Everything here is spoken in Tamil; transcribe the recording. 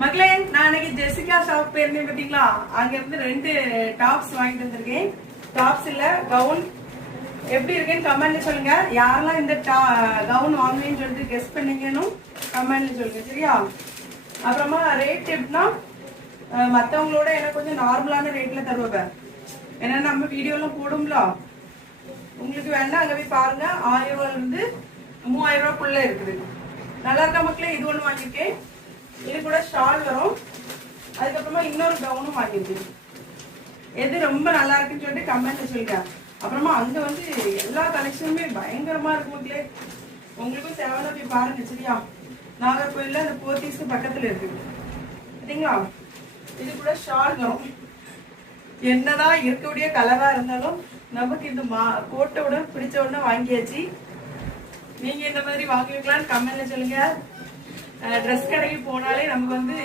மக்களே, நான் இன்னைக்கு ஜெசிகா ஷாப் போயிருந்தேன் பாத்தீங்களா? அங்க இருந்து 2 டாப்ஸ் வாங்கிட்டு வந்திருக்கேன். டாப்ஸ் இல்ல, கவுன். எப்படி இருக்குன்னு கமெண்ட்ல சொல்லுங்க. யாரெல்லாம் இந்த கவுன் வாங்குறீங்கன்னு சொல்லிட்டு கெஸ் பண்ணீங்கன்னு கமெண்ட்ல சொல்லுங்க, சரியா? அப்புறமா ரேட் எப்படின்னா மத்தவங்களோட எனக்கு கொஞ்சம் நார்மலான ரேட்ல தருவாங்க. ஏன்னா நம்ம வீடியோலாம் போடும்ல. உங்களுக்கு வேணா அங்க போய் பாருங்க. 1000 ரூபாயில இருந்து 3000 ரூபாய்க்குள்ள இருக்குது. நல்லா இருக்கா மக்களே? இது ஒண்ணு வாங்கியிருக்கேன். இது கூட ஷால் வரும். அதுக்கப்புறமா இன்னொரு கவுனும் வாங்கியிருக்கேன். எது ரொம்ப நல்லா இருக்குன்னு சொல்லிட்டு கமெண்ட்ல சொல்லுங்க. அப்புறமா அங்க வந்து எல்லா கலெக்ஷனுமே பயங்கரமா இருக்கு மக்களே. உங்களுக்கும் தேவையான போய் பாருங்க, சரியா? நாகர்கோயில்ல அந்த போத்தீஸ்க்கு பக்கத்துல இருக்கு, சரிங்களா? இது கூட ஷால் வரும். என்னதான் இருக்கக்கூடிய கலரா இருந்தாலும் நமக்கு இந்த போட்ட உடனே பிடிச்ச உடனே வாங்கியாச்சு. நீங்க இந்த மாதிரி வாங்குவீங்களான்னு கமெண்ட்ல சொல்லுங்க. ட்ரெஸ் கடைக்கு போனாலே நமக்கு வந்து